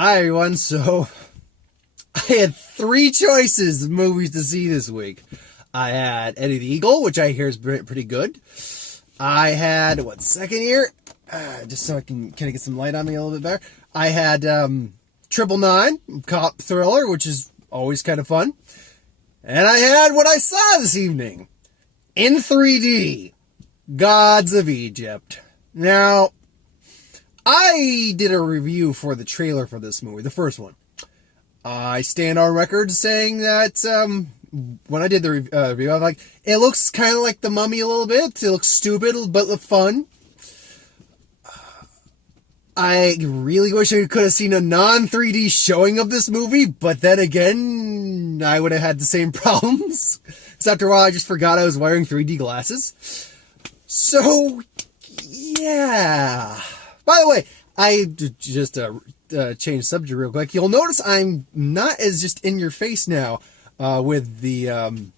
Hi everyone, so I had three choices of movies to see this week. I had Eddie the Eagle, which I hear is pretty good. I had, second here? Just so I can kind of get some light on me a little bit better. I had 999, cop thriller, which is always kind of fun. And I had what I saw this evening, in 3D, Gods of Egypt. Now, I did a review for the trailer for this movie, the first one. I stand on record saying that when I did the review, I'm like, it looks kind of like The Mummy a little bit. It looks stupid, but fun. I really wish I could have seen a non-3D showing of this movie, but then again, I would have had the same problems. Because after a while, I just forgot I was wearing 3D glasses. So, yeah. By the way, I just changed subject real quick. You'll notice I'm not as just in your face now with the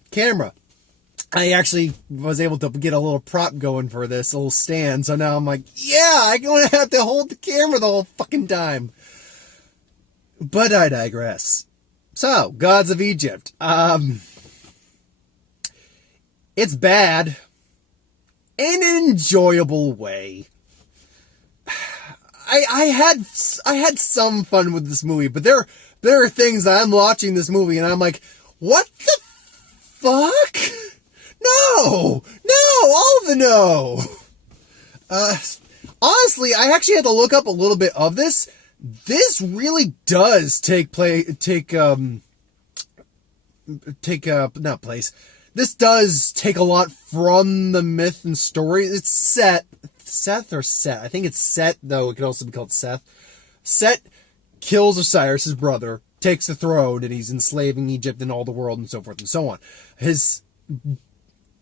camera. I actually was able to get a little prop going for this, a little stand. So now I'm like, yeah, I'm going to have to hold the camera the whole fucking time. But I digress. So, Gods of Egypt. It's bad in an enjoyable way. I had some fun with this movie, but there are things that I'm watching this movie and I'm like, what the fuck? No, all of the no. Honestly, I actually had to look up a little bit of this. This really does This does take a lot from the myth and story. It's Seth. I think it's Set, though it could also be called Seth. Set kills Osiris, his brother, takes the throne, and he's enslaving Egypt and all the world and so forth and so on. His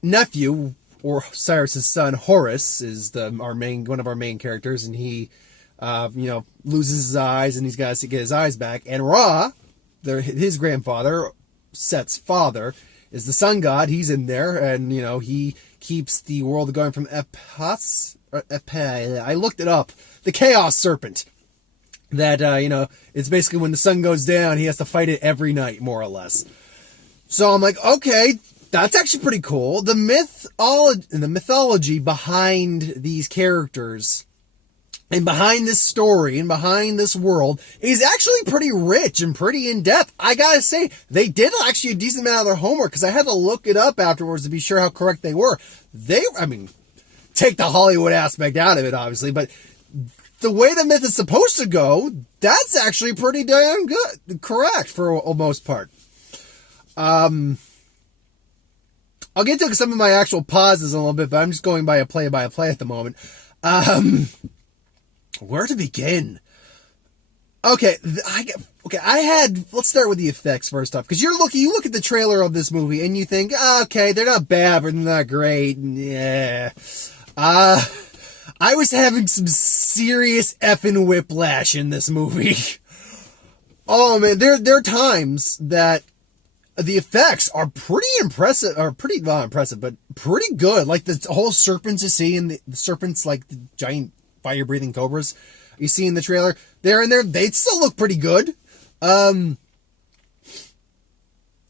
nephew, or Osiris' son, Horus, is one of our main characters, and he loses his eyes, and he's got to get his eyes back. And Ra, his grandfather, Set's father, is the sun god. He's in there, and he keeps the world going from I looked it up. The Chaos Serpent. That, it's basically when the sun goes down, he has to fight it every night, more or less. So I'm like, okay, that's actually pretty cool. The mythology behind these characters and behind this story and behind this world is actually pretty rich and pretty in-depth. I gotta say, they did actually a decent amount of their homework, because I had to look it up afterwards to be sure how correct they were. Take the Hollywood aspect out of it, obviously, but the way the myth is supposed to go, that's actually pretty damn good. Correct, for the most part. I'll get to some of my actual pauses in a little bit, but I'm just going by a play-by-play at the moment. Where to begin? Okay, let's start with the effects first off, because you look at the trailer of this movie and you think, okay, they're not bad, but they're not great. Yeah. I was having some serious effing whiplash in this movie. Oh man, there are times that the effects are pretty impressive, or pretty, not impressive, but pretty good. Like the whole serpents you see, and the serpents, like the giant fire-breathing cobras you see in the trailer, they're in there, they still look pretty good. The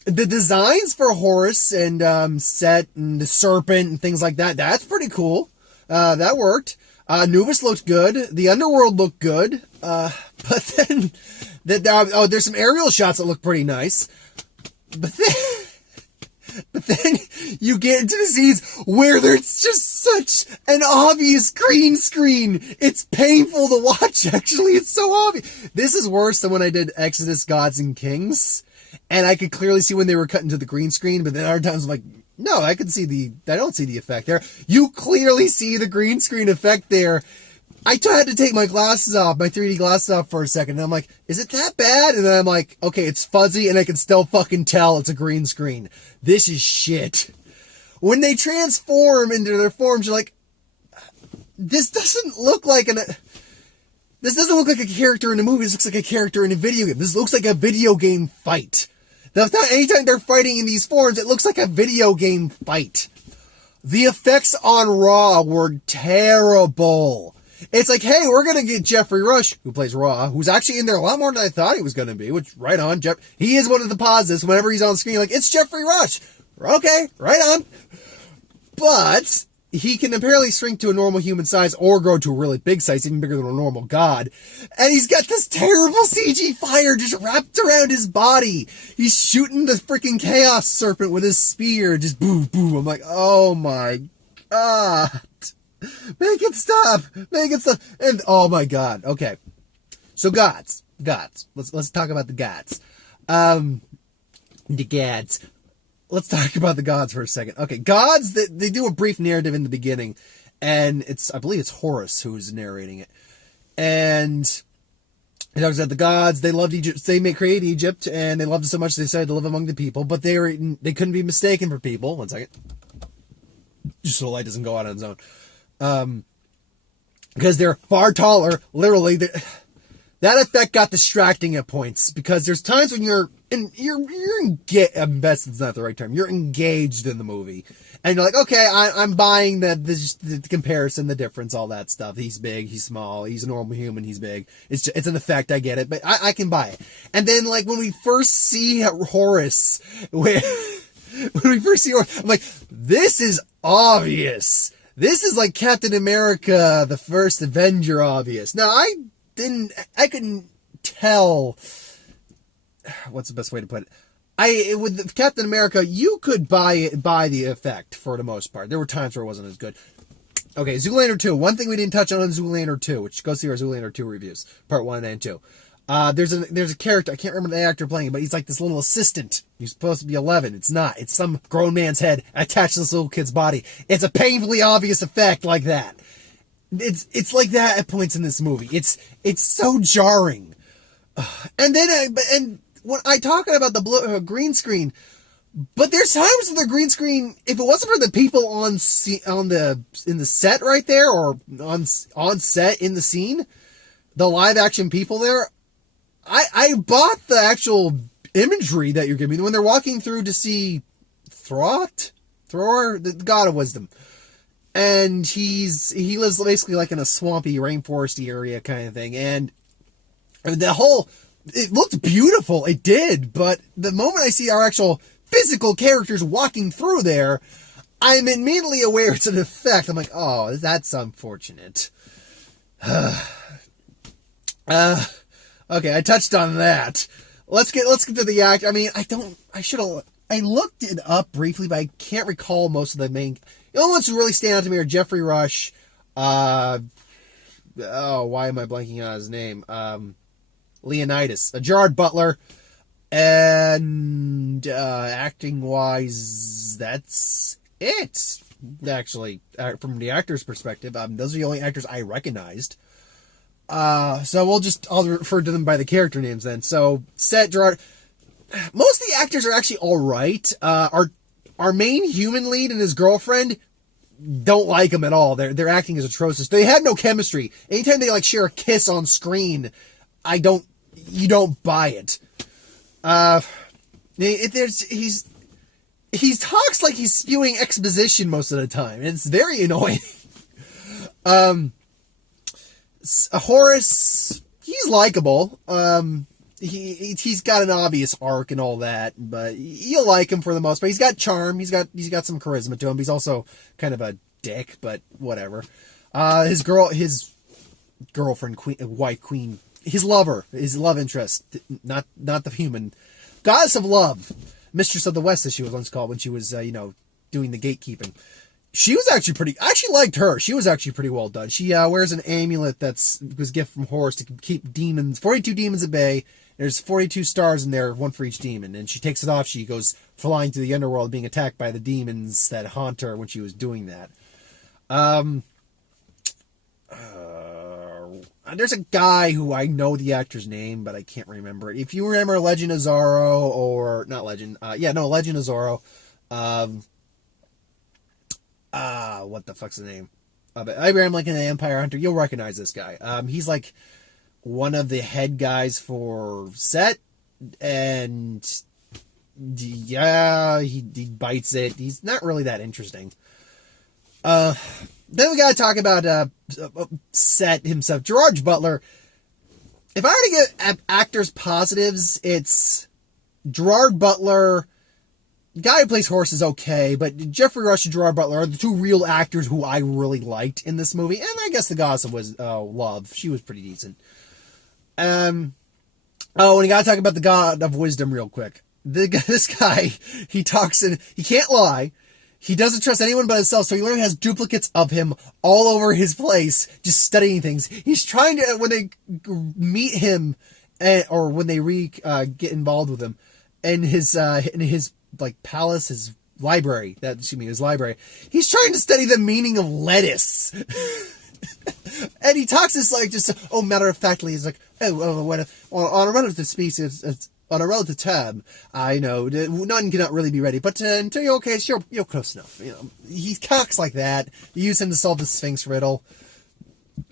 designs for Horus and Set and the serpent and things like that, that's pretty cool. That worked. Anubis looked good. The underworld looked good. But then there's some aerial shots that look pretty nice. But then you get into the scenes where there's just such an obvious green screen. It's painful to watch, actually. It's so obvious. This is worse than when I did Exodus, Gods, and Kings. And I could clearly see when they were cutting to the green screen, but then other times I'm like, no, I don't see the effect there. You clearly see the green screen effect there. I had to take my glasses off, my 3D glasses off for a second, and I'm like, is it that bad? And then I'm like, okay, it's fuzzy, and I can still fucking tell it's a green screen. This is shit. When they transform into their forms, you're like, this doesn't look like a character in a movie. This looks like a character in a video game. This looks like a video game fight. Anytime they're fighting in these forms, it looks like a video game fight. The effects on Raw were terrible. It's like, hey, we're gonna get Jeffrey Rush, who plays Raw, who's actually in there a lot more than I thought he was gonna be, which, right on, he is one of the positives. Whenever he's on screen, like, it's Jeffrey Rush. Okay, right on. But he can apparently shrink to a normal human size or grow to a really big size, even bigger than a normal god. And he's got this terrible CG fire just wrapped around his body. He's shooting the freaking Chaos Serpent with his spear, just boom, boom. I'm like, oh my god. Make it stop. Make it stop. And oh my god. Okay. So gods. Let's talk about the gods. The gods. Let's talk about the gods for a second. Okay, gods, they do a brief narrative in the beginning, and I believe it's Horus who's narrating it. And it talks about the gods, they loved Egypt, they create Egypt, and they loved it so much they decided to live among the people, but they couldn't be mistaken for people. One second. Just so the light doesn't go out on its own. Because they're far taller, literally. That effect got distracting at points, because there's times when you're invested's not the right term. You're engaged in the movie, and you're like, okay, I'm buying the comparison, the difference, all that stuff. He's big, he's small, he's a normal human, he's big. It's an effect, I get it, but I can buy it. And then, like, when we first see Horus, I'm like, this is obvious. This is like Captain America, the first Avenger, obvious. Now, I couldn't tell. What's the best way to put it? With Captain America, you could buy the effect for the most part. There were times where it wasn't as good. Okay, Zoolander 2. One thing we didn't touch on Zoolander 2, which go see our Zoolander 2 reviews, part 1 and 2. There's a character, I can't remember the actor playing, but he's like this little assistant. He's supposed to be 11. It's not. It's some grown man's head attached to this little kid's body. It's a painfully obvious effect like that. It's like that at points in this movie. It's so jarring. And then when I talk about the green screen, but there's times when the green screen, if it wasn't for the people in the set right there, or on set in the scene, the live action people there, I bought the actual imagery that you're giving me when they're walking through to see Thor, the god of wisdom. And he lives basically like in a swampy, rainforesty area kind of thing. And it looked beautiful. It did. But the moment I see our actual physical characters walking through there, I'm immediately aware it's an effect. I'm like, oh, that's unfortunate. Okay, I touched on that. Let's get to the act. I mean, I looked it up briefly, but I can't recall most of the main. The only ones who really stand out to me are Jeffrey Rush. Why am I blanking on his name? Leonidas, Gerard Butler, and acting wise, that's it. Actually, from the actor's perspective, those are the only actors I recognized. So I'll refer to them by the character names then. So, Gerard. Most of the actors are actually all right. Our main human lead and his girlfriend don't like him at all. Their acting is atrocious. They have no chemistry. Anytime they share a kiss on screen, you don't buy it. He talks like he's spewing exposition most of the time. It's very annoying. Horus, he's likable. He's got an obvious arc and all that, but you'll like him for the most part. He's got charm. He's got some charisma to him. He's also kind of a dick, but whatever. His girlfriend, queen, his love interest, not the human, goddess of love, mistress of the West, as she was once called when she was, doing the gatekeeping. She was actually I actually liked her. She was actually pretty well done. She wears an amulet was a gift from Horus to keep 42 demons at bay. There's 42 stars in there, one for each demon. And she takes it off. She goes flying through the underworld, being attacked by the demons that haunt her when she was doing that. There's a guy who I know the actor's name, but I can't remember it. If you remember Legend of Zorro, or not Legend, Legend of Zorro. What the fuck's the name of it? Abraham Lincoln and the Empire Hunter. You'll recognize this guy. He's like one of the head guys for set, and yeah, he bites it. He's not really that interesting. Then we gotta talk about Set himself, Gerard Butler. If I were to get actors positives, it's Gerard Butler. The guy who plays Horse is okay, but Jeffrey Rush and Gerard Butler are the two real actors who I really liked in this movie. And I guess the Goddess of Love, she was pretty decent. And we gotta talk about the God of Wisdom real quick. This guy, he talks and he can't lie. He doesn't trust anyone but himself, so he literally has duplicates of him all over his place, just studying things. He's trying to, when they meet him, or when they get involved with him, in his like palace, his library, his library, he's trying to study the meaning of lettuce. And he talks this like just, matter of factly, he's like, on a relative species, on a relative term, I know none cannot really be ready, but until your case, you're close enough. You know, he talks like that. You use him to solve the Sphinx riddle,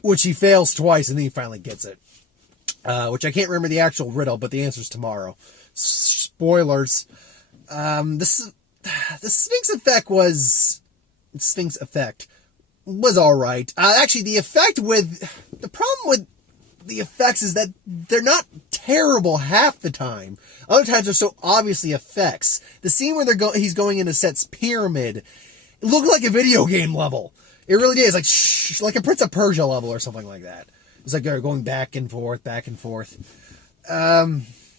which he fails twice, and then he finally gets it. Which I can't remember the actual riddle, but the answer's tomorrow. Spoilers. The Sphinx effect was all right. Actually, the problem with the effects is that they're not terrible half the time. Other times they're so obviously effects. The scene where he's going into Set's pyramid, it looked like a video game level. It really did. It's like a Prince of Persia level or something like that. It's like they're going back and forth.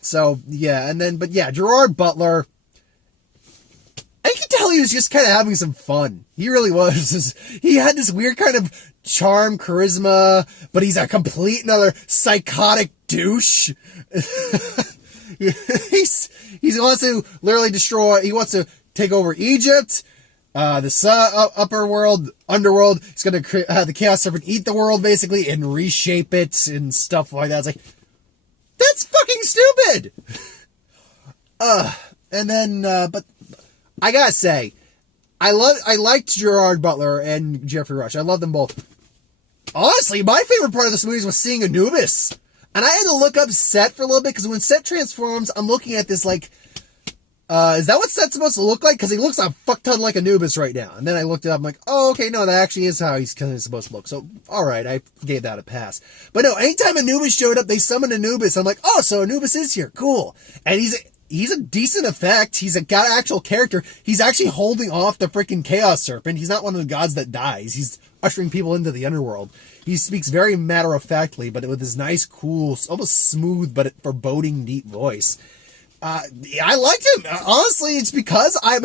So yeah, Gerard Butler, I can tell he was just kind of having some fun. He really was. He had this weird kind of charm, charisma, but he's a complete another psychotic douche. He wants to literally destroy, he wants to take over Egypt, the upper world, underworld. He's going to have the Chaos Serpent eat the world, basically, and reshape it and stuff like that. It's like, that's fucking stupid! But I gotta say, I liked Gerard Butler and Jeffrey Rush. I love them both. Honestly, my favorite part of this movie was seeing Anubis. And I had to look up Set for a little bit, because when Set transforms, I'm looking at this like, is that what Set's supposed to look like? Because he looks a fuck ton like Anubis right now. And then I looked it up, I'm like, oh, okay, no, that actually is how he's kind of supposed to look. So, alright, I gave that a pass. But no, anytime Anubis showed up, they summoned Anubis. I'm like, oh, so Anubis is here, cool. And he's a decent effect. He's got an actual character. He's actually holding off the freaking Chaos Serpent. He's not one of the gods that dies. He's ushering people into the underworld. He speaks very matter-of-factly, but with his nice, cool, almost smooth, but foreboding, deep voice. I liked him. Honestly, it's because I'm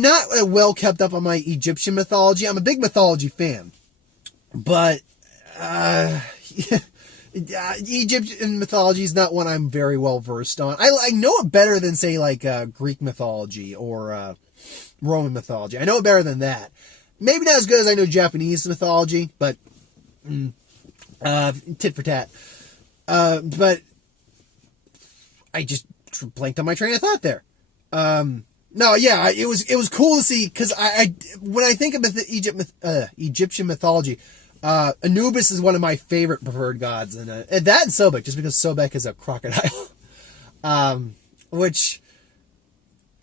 not well kept up on my Egyptian mythology. I'm a big mythology fan. But, Egyptian mythology is not one I'm very well versed on. I know it better than, say, like, Greek mythology or, Roman mythology. I know it better than that. Maybe not as good as I know Japanese mythology, but, tit for tat. But I just blanked on my train of thought there. No, yeah, it was cool to see, because when I think of Egyptian mythology, Anubis is one of my favorite preferred gods, and that and Sobek, just because Sobek is a crocodile. Which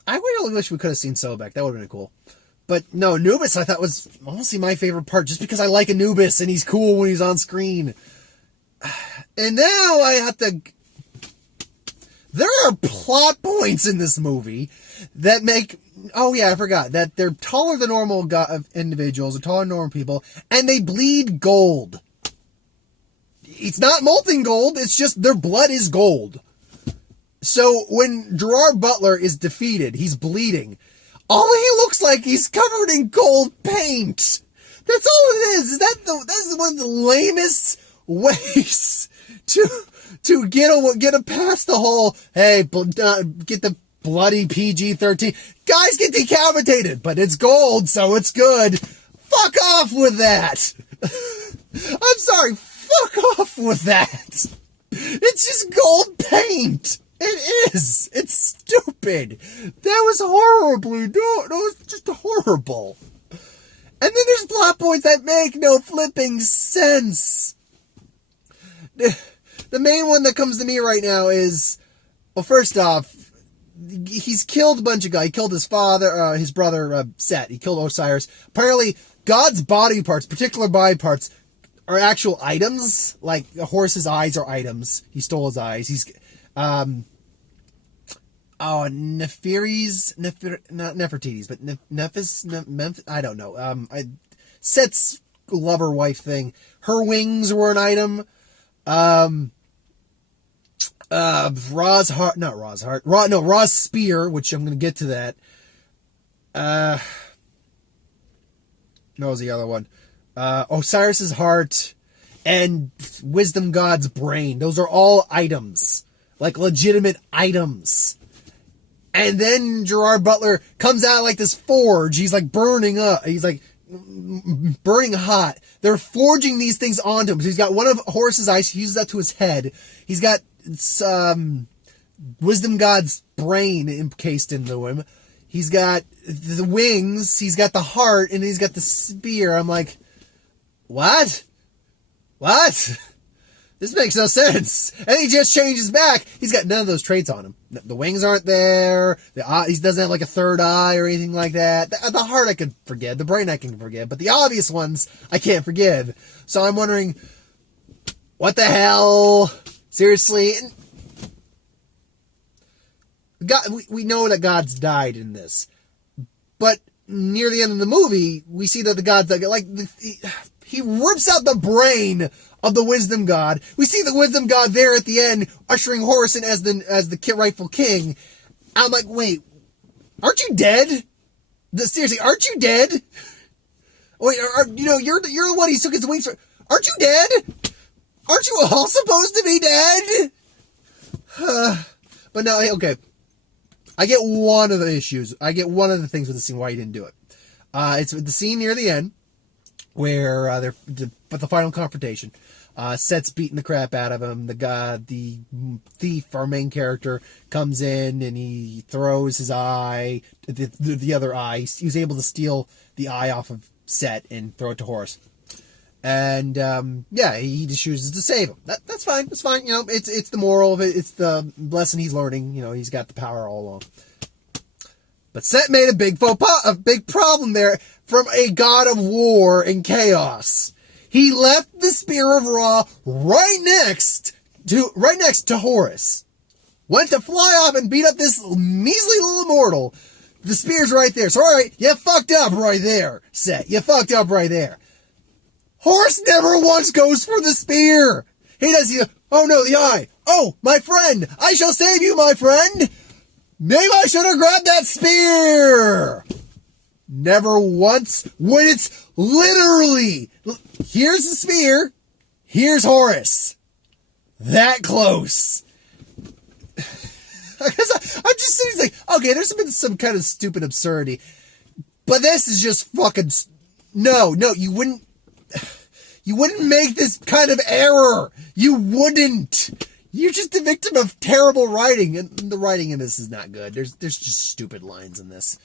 I really wish we could have seen Sobek. That would have been cool. But no, Anubis I thought was honestly my favorite part, just because I like Anubis and he's cool when he's on screen. And now I have to. There are plot points in this movie that make. Oh yeah, I forgot that they're taller than normal individuals, or taller than normal people, and they bleed gold. It's not molten gold, it's just their blood is gold. So when Gerard Butler is defeated, he's bleeding. All he looks like, he's covered in gold paint. That's all it is. That's one of the lamest ways to get past the whole, hey, get the bloody PG-13. Guys get decapitated, but it's gold, so it's good. Fuck off with that. I'm sorry, fuck off with that. It's just gold paint. It is. It's stupid. That was horribly. No, it was just horrible. And then there's plot points that make no flipping sense. The main one that comes to me right now is, well, first off, he's killed a bunch of guys. He killed his father, his brother, Set. He killed Osiris. Apparently, God's body parts, particular body parts, are actual items. Like a horse's eyes are items. He stole his eyes. He's, not Nefertiti's, but Memphis, I don't know. Set's lover wife thing. Her wings were an item. Ra's spear, which I'm going to get to that. What was the other one? Osiris's heart and Wisdom God's brain. Those are all items. Like legitimate items. And then Gerard Butler comes out like this forge. He's like burning up. He's like burning hot. They're forging these things onto him. So he's got one of Horus's eyes. He uses that to his head. He's got Wisdom God's brain encased into him. He's got the wings. He's got the heart, and he's got the spear. I'm like, what? This makes no sense. And he just changes back. He's got none of those traits on him. The wings aren't there. He doesn't have like a third eye or anything like that. The heart I can forget. The brain I can forget. But the obvious ones I can't forgive. So I'm wondering, what the hell? Seriously? God, we know that God's died in this. But near the end of the movie, we see that the God's like he rips out the brain of the Wisdom God. We see the Wisdom God there at the end, ushering Horus in as the rightful king. I'm like, wait, aren't you dead? Seriously, aren't you dead? Wait, you're the one he took his wings for. Aren't you dead? Aren't you all supposed to be dead? But no, okay. I get one of the issues. I get one of the things with the scene why he didn't do it. It's the scene near the end where the final confrontation. Set's beating the crap out of him. The thief, our main character, comes in and he throws his eye, the other eye. He was able to steal the eye off of Set and throw it to Horus. And he just chooses to save him. That's fine. That's fine. It's the moral of it. It's the lesson he's learning. He's got the power all along. But Set made a big problem there from a god of war and chaos. He left the Spear of Ra right next to Horus. Went to fly off and beat up this measly little immortal. The spear's right there. So alright, you fucked up right there, Set. You fucked up right there. Horus never once goes for the spear. He does oh no, the eye. Oh, my friend, I shall save you, my friend. Maybe I should have grabbed that spear. Never once, when it's literally, here's the spear, here's Horus. That close. I'm just sitting like, okay, there's been some kind of stupid absurdity. But this is just fucking, no, you wouldn't make this kind of error. You wouldn't. You're just a victim of terrible writing. And the writing in this is not good. There's just stupid lines in this.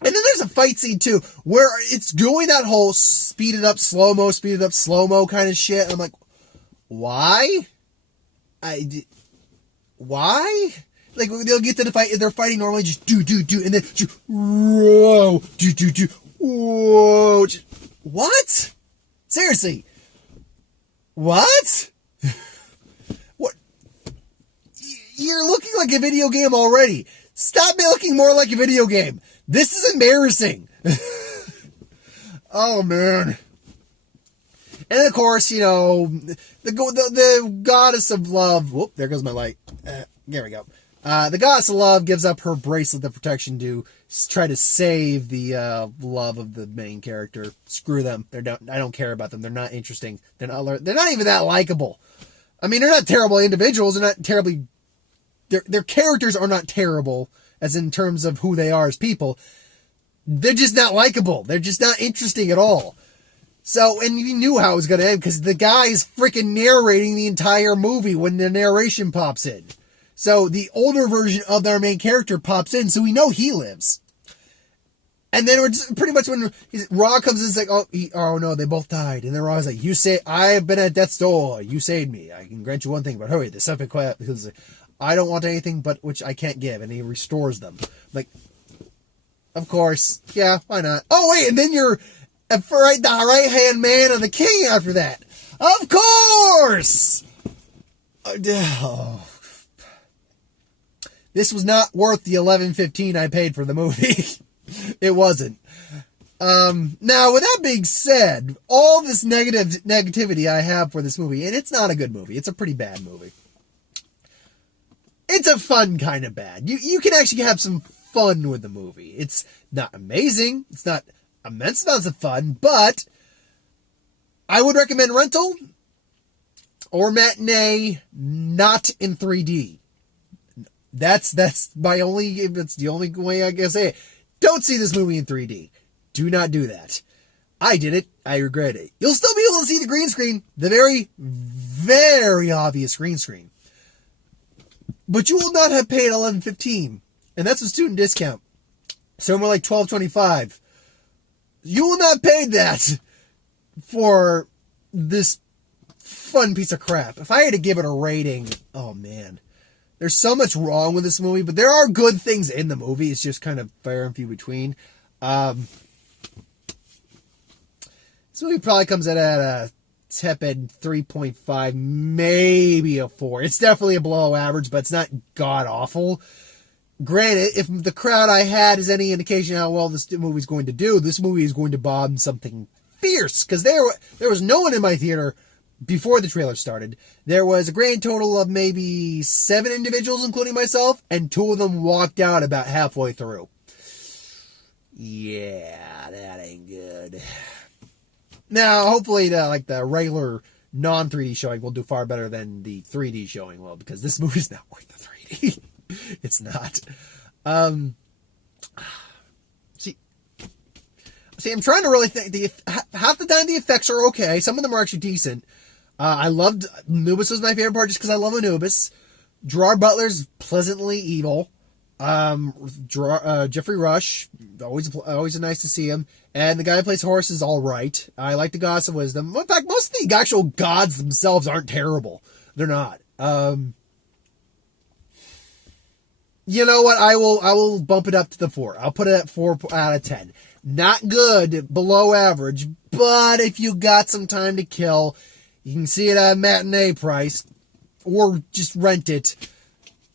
And then there's a fight scene too, where it's doing that whole speeded up, slow-mo kind of shit. And I'm like, why? Why? Like, they'll get to the fight, they're fighting normally, just do, and then, whoa, do, whoa. What? Seriously. What? What? You're looking like a video game already. Stop looking more like a video game. This is embarrassing. Oh, man. And of course, the goddess of love. Whoop, there goes my light. There we go. The goddess of love gives up her bracelet of protection to try to save the love of the main character. Screw them. I don't care about them. They're not interesting. They're not even that likable. I mean, they're not terrible individuals. They're not terribly. Their characters are not terrible, as in terms of who they are as people. They're just not likable. They're just not interesting at all. So, and you knew how it was going to end because the guy is freaking narrating the entire movie when the narration pops in. So the older version of their main character pops in, so we know he lives. And then we're just pretty much when Ra comes in, it's like, oh no, they both died. And then Ra's like, I have been at death's door. You saved me. I can grant you one thing, but hurry, the subject quiet. Because I don't want anything but which I can't give, and he restores them. Like, of course, yeah, why not? Oh wait, and then you're the right hand man of the king after that. Of course. Oh. This was not worth the $11.15 I paid for the movie. It wasn't. Now, with that being said, all this negativity I have for this movie, and it's not a good movie. It's a pretty bad movie. It's a fun kind of bad. You can actually have some fun with the movie. It's not amazing. It's not immense amounts of fun, but I would recommend rental or matinee, not in 3D. That's the only way I can say it. Don't see this movie in 3D. Do not do that. I did it. I regret it. You'll still be able to see the green screen, the very, very obvious green screen. But you will not have paid $11.15, and that's a student discount. So more like $12.25. You will not pay that for this fun piece of crap. If I had to give it a rating, oh man. There's so much wrong with this movie, but there are good things in the movie. It's just kind of fair and few between. This movie probably comes in at a tepid 3.5, maybe a 4. It's definitely a below average, but it's not god-awful. Granted, if the crowd I had is any indication how well this movie's going to do, this movie is going to bomb something fierce. Because there was no one in my theater before the trailer started. There was a grand total of maybe 7 individuals, including myself, and 2 of them walked out about halfway through. Yeah, that ain't good. Now, hopefully, the regular non-3D showing will do far better than the 3D showing will, because this movie's not worth the 3D. It's not. See, I'm trying to really think. Half the time the effects are okay. Some of them are actually decent. I loved Anubis was my favorite part just because I love Anubis. Gerard Butler's pleasantly evil. Jeffrey Rush, always nice to see him. And the guy who plays Horus is all right. I like the Gods of Wisdom. In fact, most of the actual gods themselves aren't terrible. They're not. You know what? I will bump it up to the 4. I'll put it at 4 out of 10. Not good, below average, but if you got some time to kill, you can see it at a matinee price, or just rent it.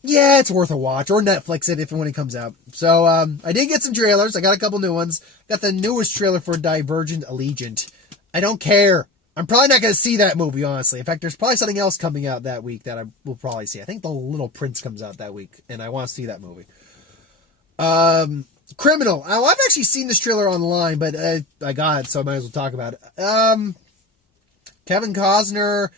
Yeah, it's worth a watch, or Netflix it when it comes out. So, I did get some trailers. I got a couple new ones. Got the newest trailer for Divergent Allegiant. I don't care. I'm probably not going to see that movie, honestly. In fact, there's probably something else coming out that week that I will probably see. I think The Little Prince comes out that week, and I want to see that movie. Criminal. Oh, I've actually seen this trailer online, but I got it, so I might as well talk about it. Kevin Costner,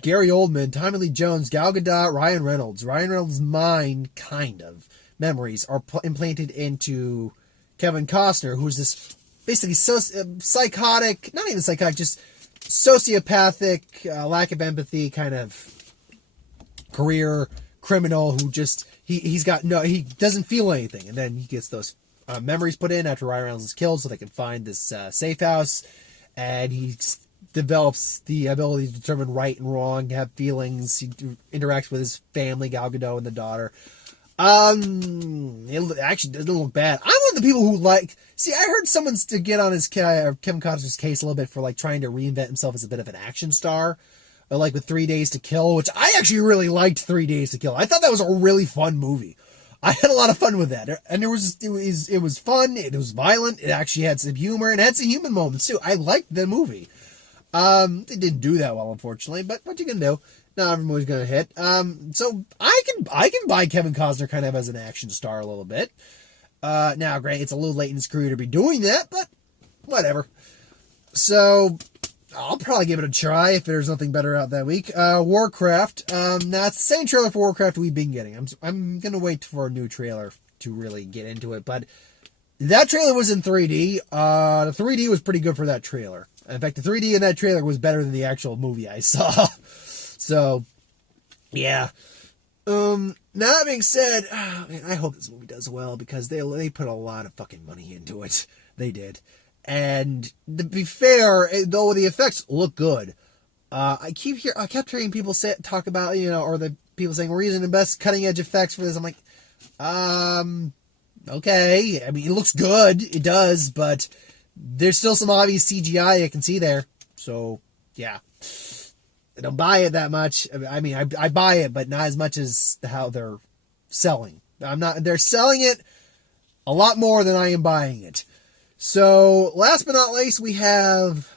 Gary Oldman, Tommy Lee Jones, Gal Gadot, Ryan Reynolds. Ryan Reynolds' mind, kind of, memories are implanted into Kevin Costner, who's this basically psychotic, not even psychotic, just sociopathic, lack of empathy kind of career criminal who just, he doesn't feel anything. And then he gets those memories put in after Ryan Reynolds is killed so they can find this safe house. And he develops the ability to determine right and wrong, have feelings. He interacts with his family, Gal Gadot and the daughter. It actually doesn't look bad. I'm one of the people who see, I heard someone to get on his Kevin Costner's case a little bit for trying to reinvent himself as a bit of an action star, with 3 Days to Kill, which I actually really liked 3 Days to Kill. I thought that was a really fun movie. I had a lot of fun with that, and it was fun. It was violent. It actually had some humor and had some human moments too. I liked the movie. It didn't do that well, unfortunately, but what you gonna do? Not every movie's gonna hit. So I can buy Kevin Costner kind of as an action star a little bit. Now, granted, it's a little late in his career to be doing that, but whatever. So I'll probably give it a try if there's nothing better out that week. Warcraft. Now it's the same trailer for Warcraft we've been getting. I'm gonna wait for a new trailer to really get into it, but that trailer was in 3D. The 3D was pretty good for that trailer. In fact, the 3D in that trailer was better than the actual movie I saw. So, yeah. That being said, I hope this movie does well because they put a lot of fucking money into it. They did. And to be fair, though the effects look good, I kept hearing people talk about, or the people saying we're using the best cutting edge effects for this. I'm like, okay. I mean, it looks good. It does, but there's still some obvious CGI I can see there. So, yeah. I don't buy it that much. I mean, I buy it, but not as much as how they're selling. They're selling it a lot more than I am buying it. So, last but not least, we have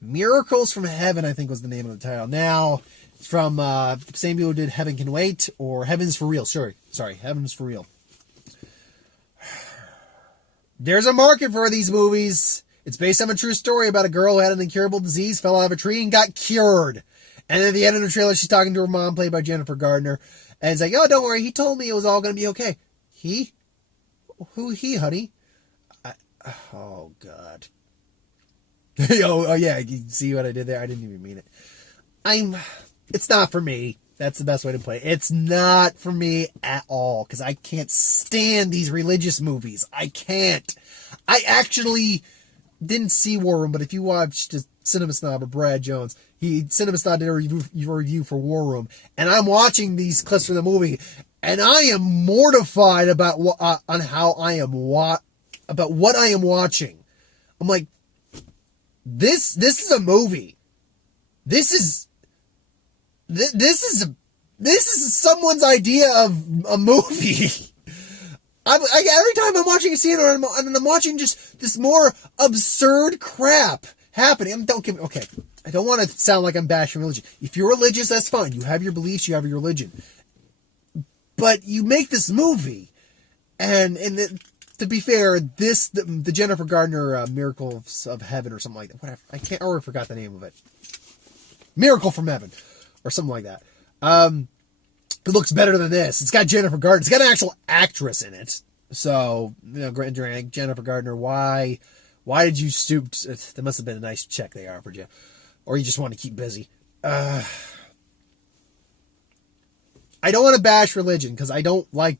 Miracles from Heaven, I think was the name of the title. Now, it's from same people who did Heaven Can Wait, or Heaven's for Real. Sorry, Heaven's for Real. There's a market for these movies. It's based on a true story about a girl who had an incurable disease, fell out of a tree, and got cured. And then at the end of the trailer, she's talking to her mom, played by Jennifer Gardner. And it's like, oh, don't worry, he told me it was all going to be okay. He? Who he, honey? Oh, God. oh, yeah, you see what I did there? I didn't even mean it. It's not for me. That's the best way to play it. It's not for me at all, because I can't stand these religious movies. I can't. I actually didn't see War Room, but if you watched Cinema Snob or Brad Jones, Cinema Snob did a review for War Room, and I'm watching these clips from the movie, and I am mortified about what I am watching. I'm like, this is a movie. This is someone's idea of a movie. Every time I'm watching a scene, and I'm watching just this more absurd crap happening. Okay, I don't want to sound like I'm bashing religion. If you're religious, that's fine. You have your beliefs, you have your religion. But you make this movie, to be fair, the Jennifer Gardner Miracles of Heaven or something like that. Whatever. I already forgot the name of it. Miracle from Heaven or something like that. It looks better than this. It's got Jennifer Gardner. It's got an actual actress in it. So, Jennifer Gardner, why did you stoop? That must have been a nice check they offered you. Or you just want to keep busy. I don't want to bash religion because I don't like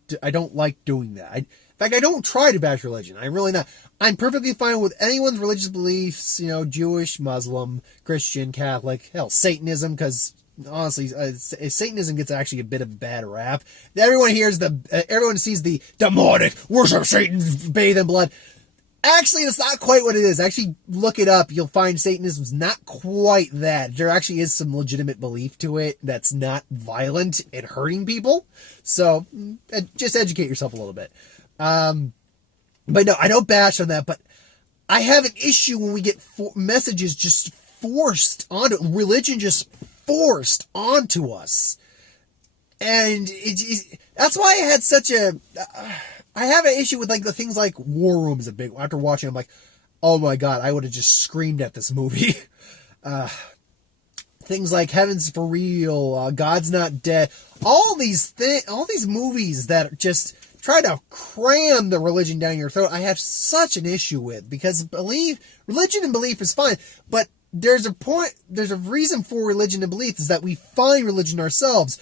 doing that. In fact, I don't try to bash religion. I'm really not. I'm perfectly fine with anyone's religious beliefs, Jewish, Muslim, Christian, Catholic, hell, Satanism, because honestly, Satanism gets actually a bit of a bad rap. Everyone sees the demonic, worship Satan, bathe in blood. Actually, that's not quite what it is. Actually, look it up. You'll find Satanism's not quite that. There actually is some legitimate belief to it that's not violent and hurting people. So, just educate yourself a little bit. But no, I don't bash on that, but I have an issue when we get messages just forced onto religion, just forced onto us. And that's why I had such a... I have an issue with the things like War Room is a big... After watching, I'm like, oh my God, I would have just screamed at this movie. Things like Heaven's for Real, God's Not Dead. All these movies that just try to cram the religion down your throat, I have such an issue with, because religion and belief is fine, but there's a reason for religion and belief, is that we find religion ourselves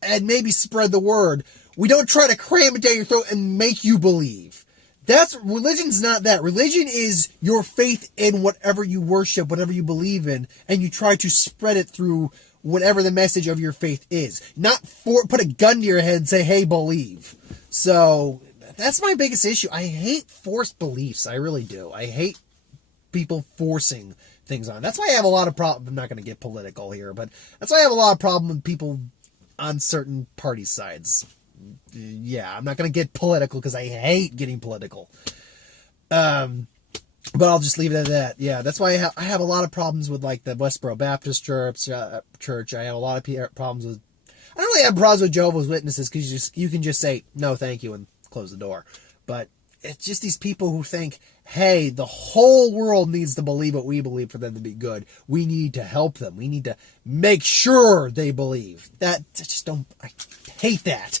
and maybe spread the word. We don't try to cram it down your throat and make you believe. Religion's not that. Religion is your faith in whatever you worship, whatever you believe in, and you try to spread it through whatever the message of your faith is. Not put a gun to your head and say, hey, believe. So, that's my biggest issue. I hate forced beliefs. I really do. I hate people forcing things on. That's why I have a lot of problem. I'm not going to get political here, but that's why I have a lot of problem with people on certain party sides. Yeah, I'm not going to get political because I hate getting political. But I'll just leave it at that. Yeah, that's why I have a lot of problems with the Westboro Baptist Church. I have a lot of problems with... I don't really have problems with Jehovah's Witnesses because you can just say, no, thank you, and close the door. But it's just these people who think, hey, the whole world needs to believe what we believe for them to be good. We need to help them. We need to make sure they believe. I hate that.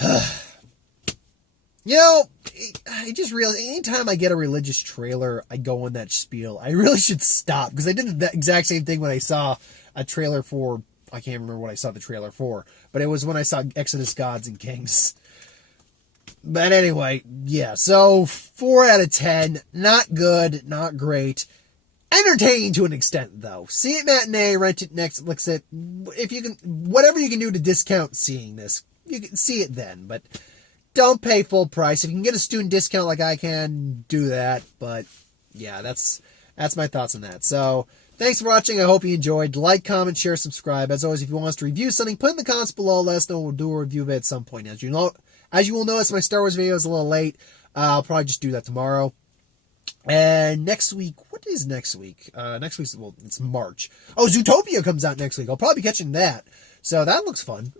I just realized anytime I get a religious trailer, I go on that spiel. I really should stop, because I did the exact same thing when I saw a trailer for, I can't remember what I saw the trailer for, but it was when I saw Exodus Gods and Kings. But anyway, yeah, so 4 out of 10, not good, not great. entertaining to an extent, though. See it matinee, rent it Netflix it. If you can, whatever you can do to discount seeing this, you can see it then. But don't pay full price. If you can get a student discount like I can, do that. But yeah, that's my thoughts on that. So thanks for watching. I hope you enjoyed. Like, comment, share, subscribe. As always, if you want us to review something, put in the comments below. Let us know. We'll do a review of it at some point. As you will notice, my Star Wars video is a little late. I'll probably just do that tomorrow. And next week, what is next week? Next week's, well, it's March. Oh, Zootopia comes out next week. I'll probably be catching that. So that looks fun.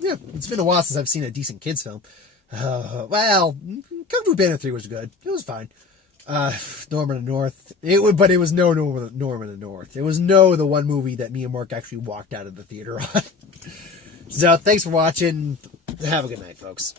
Yeah, it's been a while since I've seen a decent kids film. Well, Kung Fu Panda 3 was good. It was fine. Norman and North. But it was no Norman and North. It was the one movie that me and Mark actually walked out of the theater on. So thanks for watching. Have a good night, folks.